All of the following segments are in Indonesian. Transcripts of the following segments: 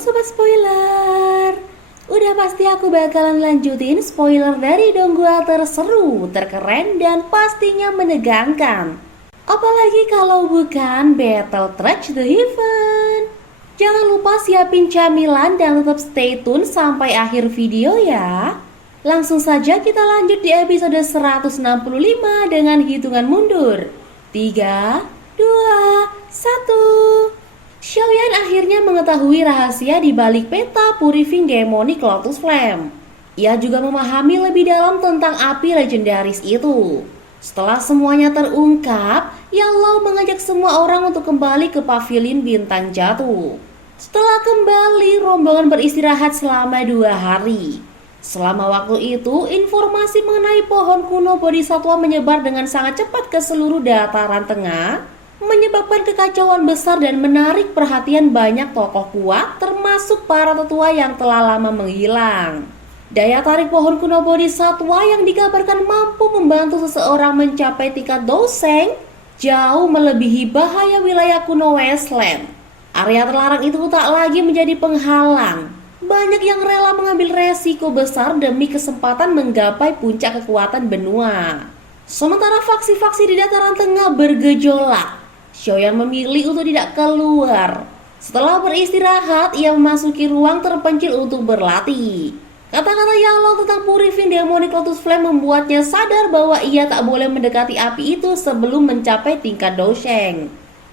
Sobat Spoiler. Udah pasti aku bakalan lanjutin spoiler dari Donggua terseru, terkeren, dan pastinya menegangkan. Apalagi kalau bukan Battle Trudge the Heaven. Jangan lupa siapin camilan dan tetap stay tune sampai akhir video ya. Langsung saja kita lanjut di episode 165 dengan hitungan mundur. 3, 2, 1. Xiaoyan akhirnya mengetahui rahasia di balik peta Purifying Demonic Lotus Flame. Ia juga memahami lebih dalam tentang api legendaris itu. Setelah semuanya terungkap, Yang Lao mengajak semua orang untuk kembali ke pavilion bintang jatuh. Setelah kembali, rombongan beristirahat selama 2 hari. Selama waktu itu, informasi mengenai pohon kuno Bodhisattva menyebar dengan sangat cepat ke seluruh dataran tengah, menyebabkan kekacauan besar dan menarik perhatian banyak tokoh kuat, termasuk para tetua yang telah lama menghilang. Daya tarik pohon kuno Bodhisattva yang dikabarkan mampu membantu seseorang mencapai tingkat doseng jauh melebihi bahaya wilayah kuno Westland. Area terlarang itu tak lagi menjadi penghalang. Banyak yang rela mengambil resiko besar demi kesempatan menggapai puncak kekuatan benua. Sementara faksi-faksi di dataran tengah bergejolak, Xiaoyan memilih untuk tidak keluar. Setelah beristirahat, ia memasuki ruang terpencil untuk berlatih. Kata-kata Yang Lao tentang Purifying Demonic Lotus Flame membuatnya sadar bahwa ia tak boleh mendekati api itu sebelum mencapai tingkat doseng.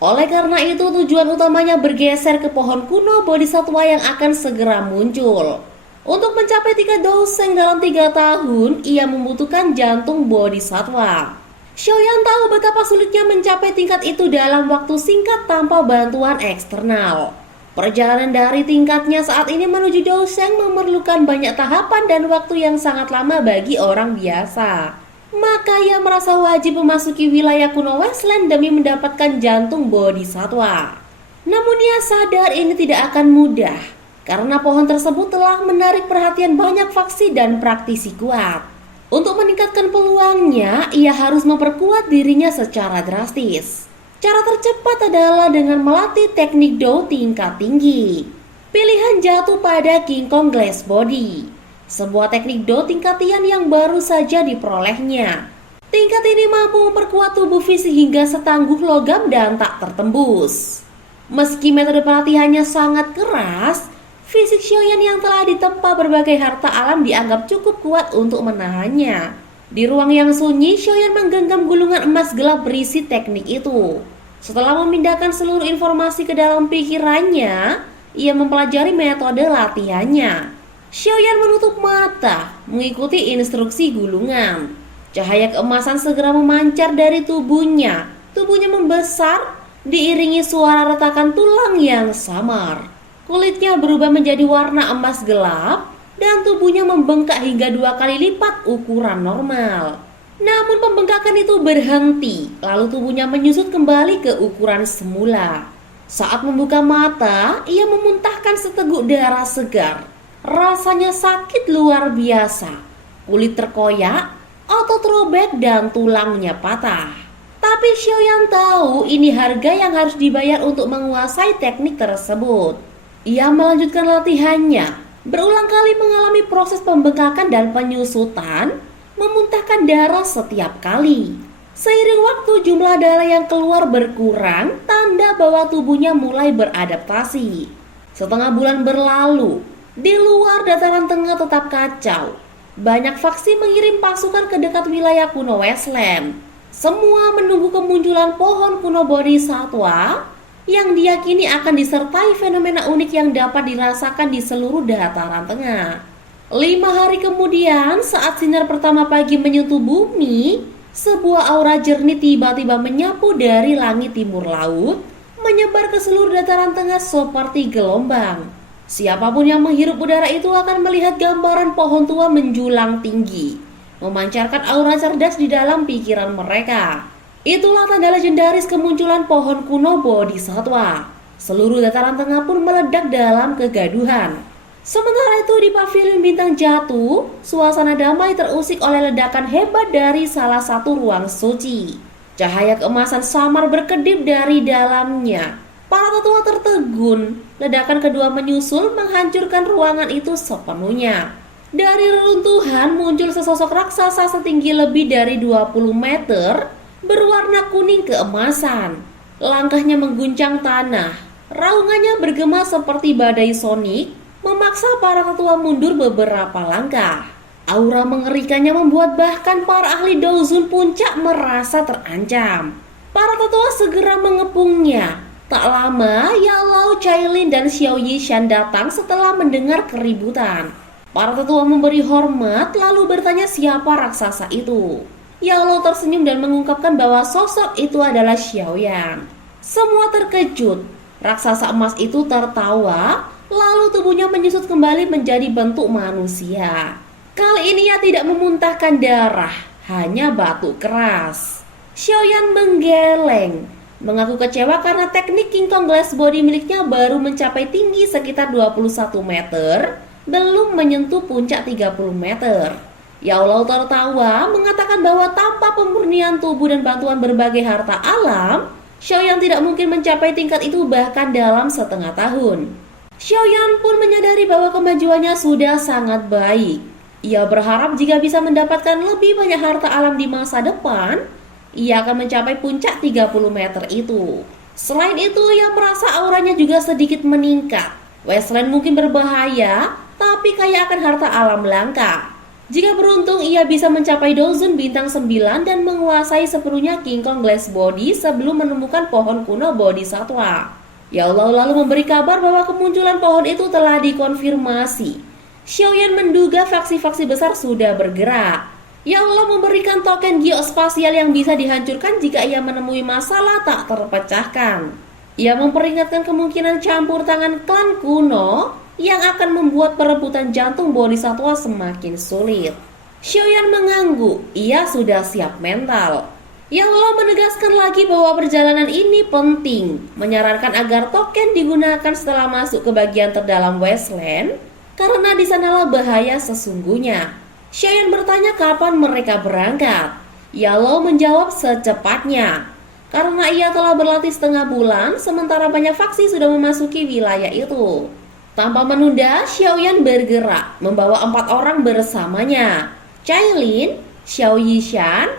Oleh karena itu, tujuan utamanya bergeser ke pohon kuno Bodhisattva yang akan segera muncul. Untuk mencapai tingkat doseng dalam 3 tahun, ia membutuhkan jantung Bodhisattva. Xiaoyan tahu betapa sulitnya mencapai tingkat itu dalam waktu singkat tanpa bantuan eksternal. Perjalanan dari tingkatnya saat ini menuju doseng memerlukan banyak tahapan dan waktu yang sangat lama bagi orang biasa. Maka ia merasa wajib memasuki wilayah kuno Westland demi mendapatkan jantung Bodhisattva. Namun ia sadar ini tidak akan mudah, karena pohon tersebut telah menarik perhatian banyak faksi dan praktisi kuat. Untuk meningkatkan peluangnya, ia harus memperkuat dirinya secara drastis. Cara tercepat adalah dengan melatih teknik Do tingkat tinggi. Pilihan jatuh pada King Kong Glass Body, sebuah teknik Do tingkat tian yang baru saja diperolehnya. Tingkat ini mampu memperkuat tubuh fisik hingga setangguh logam dan tak tertembus. Meski metode pelatihannya sangat keras, fisik Xiaoyan yang telah ditempa berbagai harta alam dianggap cukup kuat untuk menahannya. Di ruang yang sunyi, Xiaoyan menggenggam gulungan emas gelap berisi teknik itu. Setelah memindahkan seluruh informasi ke dalam pikirannya, ia mempelajari metode latihannya. Xiaoyan menutup mata, mengikuti instruksi gulungan. Cahaya keemasan segera memancar dari tubuhnya. Tubuhnya membesar, diiringi suara retakan tulang yang samar. Kulitnya berubah menjadi warna emas gelap dan tubuhnya membengkak hingga 2 kali lipat ukuran normal. Namun pembengkakan itu berhenti, lalu tubuhnya menyusut kembali ke ukuran semula. Saat membuka mata, ia memuntahkan seteguk darah segar. Rasanya sakit luar biasa. Kulit terkoyak, otot robek dan tulangnya patah. Tapi Xiaoyan tahu ini harga yang harus dibayar untuk menguasai teknik tersebut. Ia melanjutkan latihannya, berulang kali mengalami proses pembengkakan dan penyusutan, memuntahkan darah setiap kali. Seiring waktu jumlah darah yang keluar berkurang, tanda bahwa tubuhnya mulai beradaptasi. Setengah bulan berlalu, di luar dataran tengah tetap kacau. Banyak faksi mengirim pasukan ke dekat wilayah kuno Westland. Semua menunggu kemunculan pohon kuno Bodhisattva yang diyakini akan disertai fenomena unik yang dapat dirasakan di seluruh dataran tengah. 5 hari kemudian, saat sinar pertama pagi menyentuh bumi, sebuah aura jernih tiba-tiba menyapu dari langit timur laut, menyebar ke seluruh dataran tengah seperti gelombang. Siapapun yang menghirup udara itu akan melihat gambaran pohon tua menjulang tinggi, memancarkan aura cerdas di dalam pikiran mereka. Itulah tanda legendaris kemunculan pohon kuno Bodhisattva. Seluruh dataran tengah pun meledak dalam kegaduhan. Sementara itu di pavilion bintang jatuh, suasana damai terusik oleh ledakan hebat dari salah satu ruang suci. Cahaya keemasan samar berkedip dari dalamnya. Para tetua tertegun. Ledakan kedua menyusul menghancurkan ruangan itu sepenuhnya. Dari reruntuhan muncul sesosok raksasa setinggi lebih dari 20 meter, berwarna kuning keemasan. Langkahnya mengguncang tanah. Raungannya bergema seperti badai sonik, memaksa para tetua mundur beberapa langkah. Aura mengerikannya membuat bahkan para ahli Dozun puncak merasa terancam. Para tetua segera mengepungnya. Tak lama, Yao, Cailin, dan Xiao Yishan datang setelah mendengar keributan. Para tetua memberi hormat lalu bertanya siapa raksasa itu. Yao tersenyum dan mengungkapkan bahwa sosok itu adalah Xiaoyan. Semua terkejut. Raksasa emas itu tertawa, lalu tubuhnya menyusut kembali menjadi bentuk manusia. Kali ini ia tidak memuntahkan darah, hanya batu keras. Xiaoyan menggeleng, mengaku kecewa karena teknik King Kong Glass Body miliknya baru mencapai tinggi sekitar 21 meter, belum menyentuh puncak 30 meter. Yao Lao tertawa, mengatakan bahwa tanpa pemurnian tubuh dan bantuan berbagai harta alam, Xiaoyan tidak mungkin mencapai tingkat itu bahkan dalam setengah tahun. Xiaoyan pun menyadari bahwa kemajuannya sudah sangat baik. Ia berharap jika bisa mendapatkan lebih banyak harta alam di masa depan, ia akan mencapai puncak 30 meter itu. Selain itu, ia merasa auranya juga sedikit meningkat. Wasteland mungkin berbahaya, tapi kaya akan harta alam langka. Jika beruntung, ia bisa mencapai Dozun bintang 9 dan menguasai sepenuhnya King Kong Glass Body sebelum menemukan pohon kuno Bodhisattva. Yao Lao lalu memberi kabar bahwa kemunculan pohon itu telah dikonfirmasi. Xiaoyan menduga faksi-faksi besar sudah bergerak. Yao Lao memberikan token geospasial yang bisa dihancurkan jika ia menemui masalah tak terpecahkan. Ia memperingatkan kemungkinan campur tangan klan kuno yang akan membuat perebutan jantung Bodhisattva semakin sulit. Xiaoyan mengangguk, ia sudah siap mental. Yao Lao menegaskan lagi bahwa perjalanan ini penting, menyarankan agar token digunakan setelah masuk ke bagian terdalam Wasteland, karena di sanalah bahaya sesungguhnya. Xiaoyan bertanya kapan mereka berangkat. Yao Lao menjawab secepatnya, karena ia telah berlatih setengah bulan, sementara banyak faksi sudah memasuki wilayah itu. Tanpa menunda, Xiaoyan bergerak, membawa 4 orang bersamanya. Cailin, Xiao Yishan,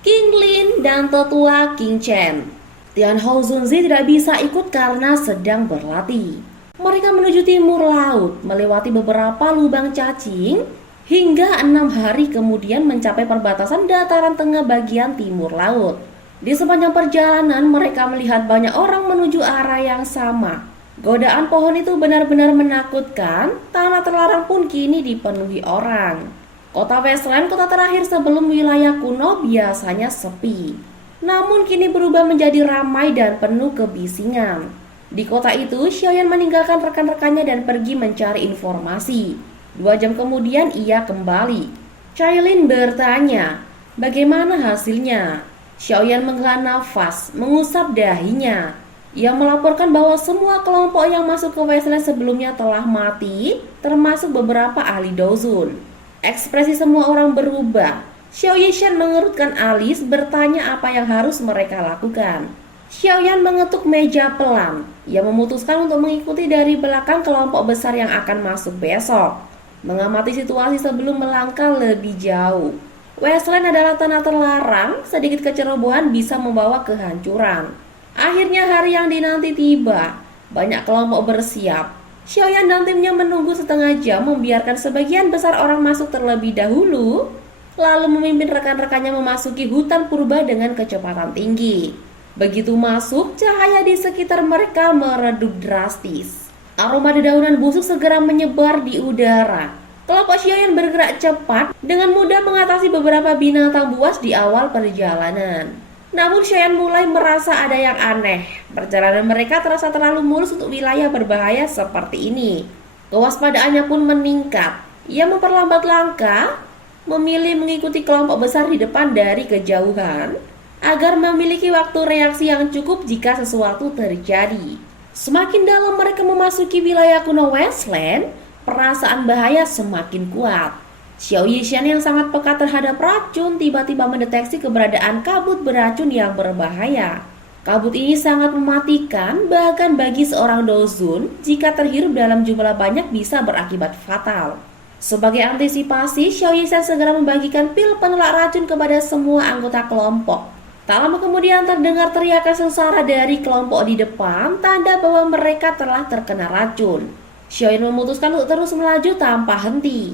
King Lin, dan tetua King Chen. Tian Hao Zunzi tidak bisa ikut karena sedang berlatih. Mereka menuju timur laut, melewati beberapa lubang cacing, hingga 6 hari kemudian mencapai perbatasan dataran tengah bagian timur laut. Di sepanjang perjalanan mereka melihat banyak orang menuju arah yang sama. Godaan pohon itu benar-benar menakutkan, tanah terlarang pun kini dipenuhi orang. Kota Wasteland, kota terakhir sebelum wilayah kuno, biasanya sepi. Namun kini berubah menjadi ramai dan penuh kebisingan. Di kota itu, Xiaoyan meninggalkan rekan-rekannya dan pergi mencari informasi. 2 jam kemudian ia kembali. Cailin bertanya, bagaimana hasilnya? Xiaoyan menghela nafas, mengusap dahinya. Ia melaporkan bahwa semua kelompok yang masuk ke Wasteland sebelumnya telah mati, termasuk beberapa ahli Dozun. Ekspresi semua orang berubah. Xiao Yishan mengerutkan alis, bertanya apa yang harus mereka lakukan. Xiaoyan mengetuk meja pelan. Ia memutuskan untuk mengikuti dari belakang kelompok besar yang akan masuk besok. Mengamati situasi sebelum melangkah lebih jauh. Wasteland adalah tanah terlarang, sedikit kecerobohan bisa membawa kehancuran. Akhirnya hari yang dinanti tiba. Banyak kelompok bersiap. Xiaoyan dan timnya menunggu setengah jam membiarkan sebagian besar orang masuk terlebih dahulu, lalu memimpin rekan-rekannya memasuki hutan purba dengan kecepatan tinggi. Begitu masuk, cahaya di sekitar mereka meredup drastis. Aroma dedaunan busuk segera menyebar di udara. Kelompok Xiaoyan bergerak cepat, dengan mudah mengatasi beberapa binatang buas di awal perjalanan. Namun Xiaoyan mulai merasa ada yang aneh. Perjalanan mereka terasa terlalu mulus untuk wilayah berbahaya seperti ini. Kewaspadaannya pun meningkat. Ia memperlambat langkah, memilih mengikuti kelompok besar di depan dari kejauhan, agar memiliki waktu reaksi yang cukup jika sesuatu terjadi. Semakin dalam mereka memasuki wilayah kuno Wasteland, perasaan bahaya semakin kuat. Xiao Yishan yang sangat peka terhadap racun tiba-tiba mendeteksi keberadaan kabut beracun yang berbahaya. Kabut ini sangat mematikan, bahkan bagi seorang Dozun, jika terhirup dalam jumlah banyak bisa berakibat fatal. Sebagai antisipasi, Xiao Yishan segera membagikan pil penolak racun kepada semua anggota kelompok. Tak lama kemudian terdengar teriakan sengsara dari kelompok di depan, tanda bahwa mereka telah terkena racun. Xiao Yan memutuskan untuk terus melaju tanpa henti.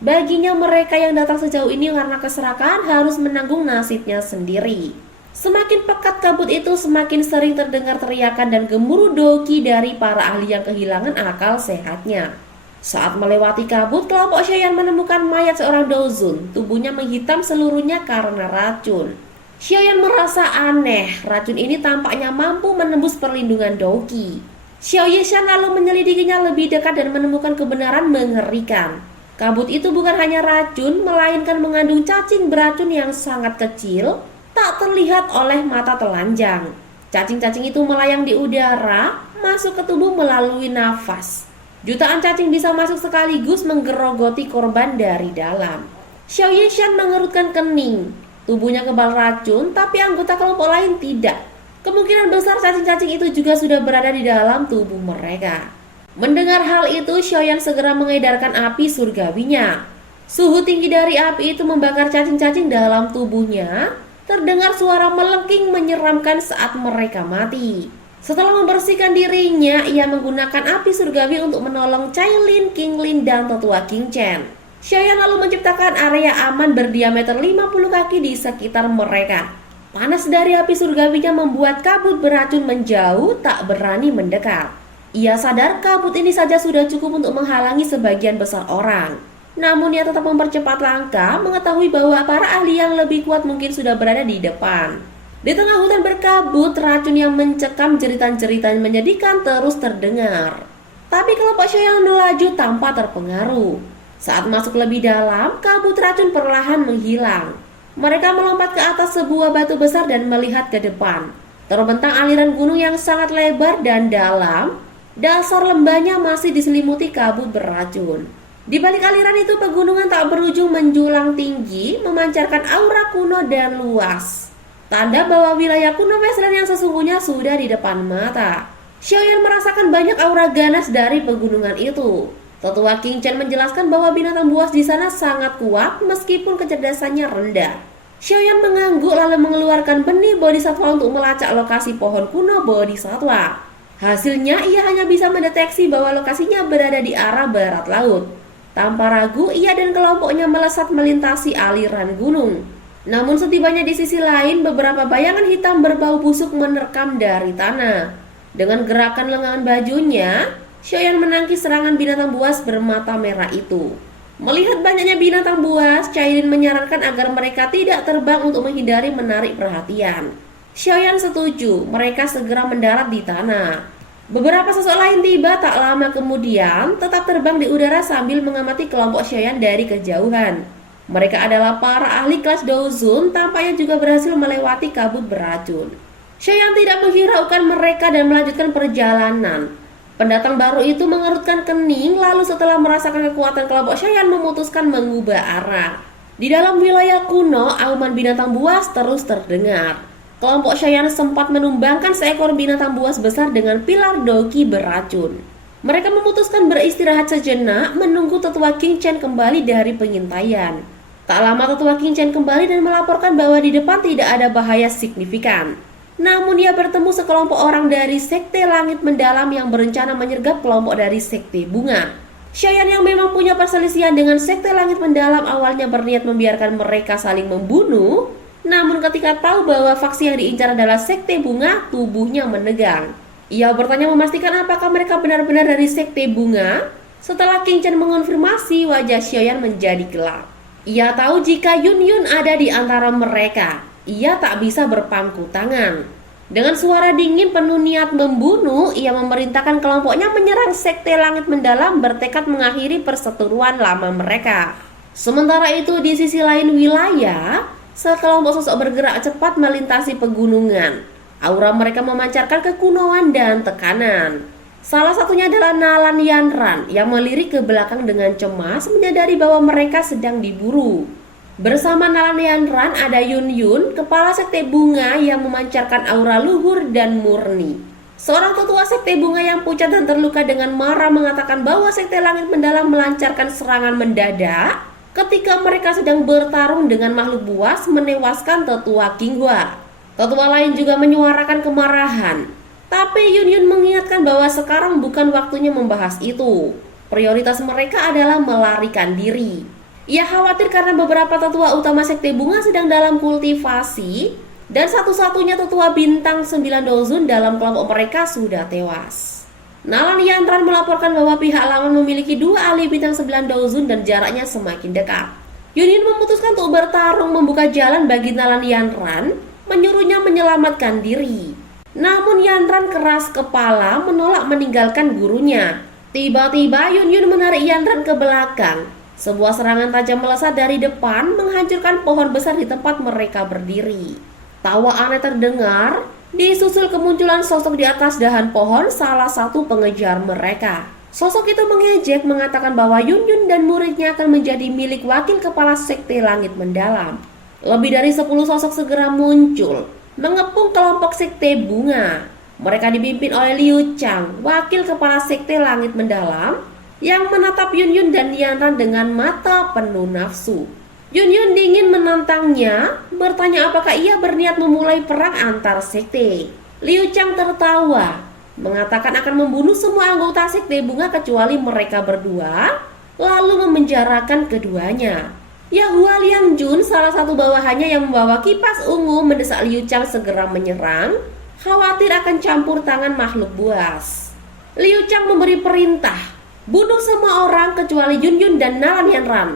Baginya mereka yang datang sejauh ini karena keserakahan harus menanggung nasibnya sendiri. Semakin pekat kabut itu, semakin sering terdengar teriakan dan gemuruh doki dari para ahli yang kehilangan akal sehatnya. Saat melewati kabut, kelompok Xiao Yan menemukan mayat seorang Dozun. Tubuhnya menghitam seluruhnya karena racun. Xiao Yan merasa aneh, racun ini tampaknya mampu menembus perlindungan doki. Xiao Yishan lalu menyelidikinya lebih dekat dan menemukan kebenaran mengerikan. Kabut itu bukan hanya racun, melainkan mengandung cacing beracun yang sangat kecil, tak terlihat oleh mata telanjang. Cacing-cacing itu melayang di udara, masuk ke tubuh melalui nafas. Jutaan cacing bisa masuk sekaligus menggerogoti korban dari dalam. Xiao Yishan mengerutkan kening. Tubuhnya kebal racun, tapi anggota kelompok lain tidak. Kemungkinan besar cacing-cacing itu juga sudah berada di dalam tubuh mereka. Mendengar hal itu, Xiao Yan segera mengedarkan api surgawinya. Suhu tinggi dari api itu membakar cacing-cacing dalam tubuhnya. Terdengar suara melengking menyeramkan saat mereka mati. Setelah membersihkan dirinya, ia menggunakan api surgawi untuk menolong Cailin, Qinglin, dan tetua Qingchen. Xiao Yan lalu menciptakan area aman berdiameter 50 kaki di sekitar mereka. Panas dari api surgawinya membuat kabut beracun menjauh, tak berani mendekat. Ia sadar kabut ini saja sudah cukup untuk menghalangi sebagian besar orang. Namun ia tetap mempercepat langkah, mengetahui bahwa para ahli yang lebih kuat mungkin sudah berada di depan. Di tengah hutan berkabut, racun yang mencekam jeritan-jeritan menyedihkan terus terdengar. Tapi kelompok Xiao yang melaju tanpa terpengaruh. Saat masuk lebih dalam, kabut racun perlahan menghilang. Mereka melompat ke atas sebuah batu besar dan melihat ke depan. Terbentang aliran gunung yang sangat lebar dan dalam. Dasar lembahnya masih diselimuti kabut beracun. Di balik aliran itu, pegunungan tak berujung menjulang tinggi, memancarkan aura kuno dan luas. Tanda bahwa wilayah kuno Westland yang sesungguhnya sudah di depan mata. Xiao Yan merasakan banyak aura ganas dari pegunungan itu. Tetua Qingchen menjelaskan bahwa binatang buas di sana sangat kuat meskipun kecerdasannya rendah. Xiao Yan mengangguk lalu mengeluarkan benih bodhisatwa untuk melacak lokasi pohon kuno bodhisatwa. Hasilnya, ia hanya bisa mendeteksi bahwa lokasinya berada di arah barat laut. Tanpa ragu, ia dan kelompoknya melesat melintasi aliran gunung. Namun setibanya di sisi lain, beberapa bayangan hitam berbau busuk menerkam dari tanah. Dengan gerakan lengan bajunya, Xiao Yan menangkis serangan binatang buas bermata merah itu. Melihat banyaknya binatang buas, Cailin menyarankan agar mereka tidak terbang untuk menghindari menarik perhatian. Xiao Yan setuju, mereka segera mendarat di tanah. Beberapa sosok lain tiba tak lama kemudian, tetap terbang di udara sambil mengamati kelompok Xiao Yan dari kejauhan. Mereka adalah para ahli kelas Dozun, tampaknya juga berhasil melewati kabut beracun. Xiao Yan tidak menghiraukan mereka dan melanjutkan perjalanan. Pendatang baru itu mengerutkan kening, lalu setelah merasakan kekuatan kelompok Xiao Yan memutuskan mengubah arah. Di dalam wilayah kuno, auman binatang buas terus terdengar. Kelompok Xiao Yan sempat menumbangkan seekor binatang buas besar dengan pilar doki beracun. Mereka memutuskan beristirahat sejenak, menunggu tetua Qingchen kembali dari pengintaian. Tak lama tetua Qingchen kembali dan melaporkan bahwa di depan tidak ada bahaya signifikan. Namun ia bertemu sekelompok orang dari Sekte Langit Mendalam yang berencana menyergap kelompok dari Sekte Bunga. Xiao Yan yang memang punya perselisihan dengan Sekte Langit Mendalam awalnya berniat membiarkan mereka saling membunuh. Namun ketika tahu bahwa faksi yang diincar adalah Sekte Bunga, tubuhnya menegang. Ia bertanya memastikan apakah mereka benar-benar dari Sekte Bunga. Setelah Qingchen mengonfirmasi, wajah Xiao Yan menjadi gelap. Ia tahu jika Yun Yun ada di antara mereka. Ia tak bisa berpangku tangan. Dengan suara dingin penuh niat membunuh, ia memerintahkan kelompoknya menyerang Sekte Langit Mendalam bertekad mengakhiri perseteruan lama mereka. Sementara itu di sisi lain wilayah, sekelompok sosok bergerak cepat melintasi pegunungan. Aura mereka memancarkan kekunoan dan tekanan. Salah satunya adalah Nalan Yanran yang melirik ke belakang dengan cemas menyadari bahwa mereka sedang diburu. Bersama Nalan Lianran ada Yun Yun, kepala sekte bunga yang memancarkan aura luhur dan murni. Seorang tetua sekte bunga yang pucat dan terluka dengan marah mengatakan bahwa sekte langit mendalam melancarkan serangan mendadak ketika mereka sedang bertarung dengan makhluk buas menewaskan tetua Qinghua. Tetua lain juga menyuarakan kemarahan. Tapi Yun Yun mengingatkan bahwa sekarang bukan waktunya membahas itu. Prioritas mereka adalah melarikan diri. Ia khawatir karena beberapa tetua utama sekte bunga sedang dalam kultivasi dan satu-satunya tetua bintang 9 dozun dalam kelompok mereka sudah tewas. Nalan Lianran melaporkan bahwa pihak lawan memiliki 2 ahli bintang 9 dozun dan jaraknya semakin dekat. Yun Yun memutuskan untuk bertarung membuka jalan bagi Nalan Lianran, menyuruhnya menyelamatkan diri. Namun Yanran keras kepala menolak meninggalkan gurunya. Tiba-tiba Yun Yun menarik Yanran ke belakang. Sebuah serangan tajam melesat dari depan menghancurkan pohon besar di tempat mereka berdiri. Tawa aneh terdengar, disusul kemunculan sosok di atas dahan pohon salah satu pengejar mereka. Sosok itu mengejek mengatakan bahwa Yun Yun dan muridnya akan menjadi milik wakil kepala sekte langit mendalam. Lebih dari 10 sosok segera muncul, mengepung kelompok sekte bunga. Mereka dipimpin oleh Liu Chang, wakil kepala sekte langit mendalam, yang menatap Yun Yun dan Yanran dengan mata penuh nafsu. Yun Yun dingin menantangnya, bertanya apakah ia berniat memulai perang antar sekte. Liu Chang tertawa, mengatakan akan membunuh semua anggota sekte bunga kecuali mereka berdua, lalu memenjarakan keduanya. Yahua Liang Jun, salah satu bawahannya yang membawa kipas ungu, mendesak Liu Chang segera menyerang, khawatir akan campur tangan makhluk buas. Liu Chang memberi perintah, bunuh semua orang kecuali Yun Yun dan Nalan Lianran.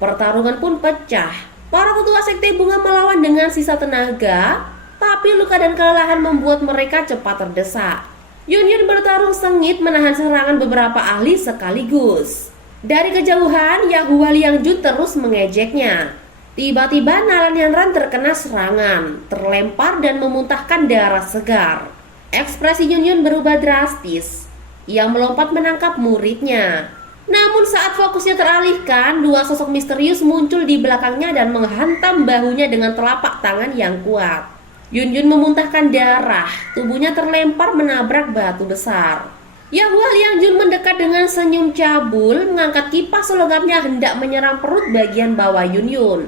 Pertarungan pun pecah. Para tetua sekte bunga melawan dengan sisa tenaga, tapi luka dan kelelahan membuat mereka cepat terdesak. Yun Yun bertarung sengit menahan serangan beberapa ahli sekaligus. Dari kejauhan, Yahua Liang Jun terus mengejeknya. Tiba-tiba Nalan Lianran terkena serangan, terlempar dan memuntahkan darah segar. Ekspresi Yun Yun berubah drastis. Ia melompat menangkap muridnya. Namun saat fokusnya teralihkan, 2 sosok misterius muncul di belakangnya dan menghantam bahunya dengan telapak tangan yang kuat. Yun Yun memuntahkan darah, tubuhnya terlempar menabrak batu besar. Yahua Liang Jun mendekat dengan senyum cabul, mengangkat kipas logamnya hendak menyerang perut bagian bawah Yun Yun.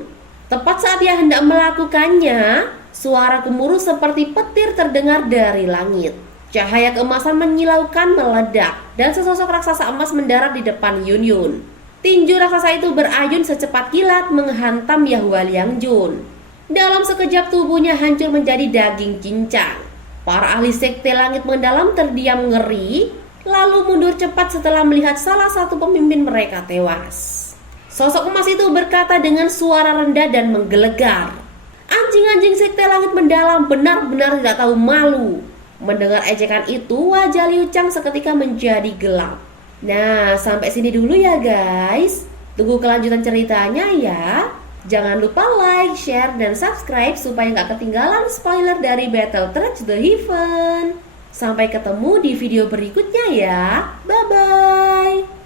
Tepat saat ia hendak melakukannya, suara gemuruh seperti petir terdengar dari langit. Cahaya keemasan menyilaukan meledak dan sesosok raksasa emas mendarat di depan Yun Yun. Tinju raksasa itu berayun secepat kilat menghantam Yahua Liang Jun. Dalam sekejap tubuhnya hancur menjadi daging cincang. Para ahli sekte langit mendalam terdiam ngeri, lalu mundur cepat setelah melihat salah satu pemimpin mereka tewas. Sosok emas itu berkata dengan suara rendah dan menggelegar, "Anjing-anjing sekte langit mendalam benar-benar tidak tahu malu." Mendengar ejekan itu, wajah Liu Chang seketika menjadi gelap. Nah, sampai sini dulu ya guys. Tunggu kelanjutan ceritanya ya. Jangan lupa like, share, dan subscribe supaya nggak ketinggalan spoiler dari Battle Tracks The Heaven. Sampai ketemu di video berikutnya ya. Bye-bye.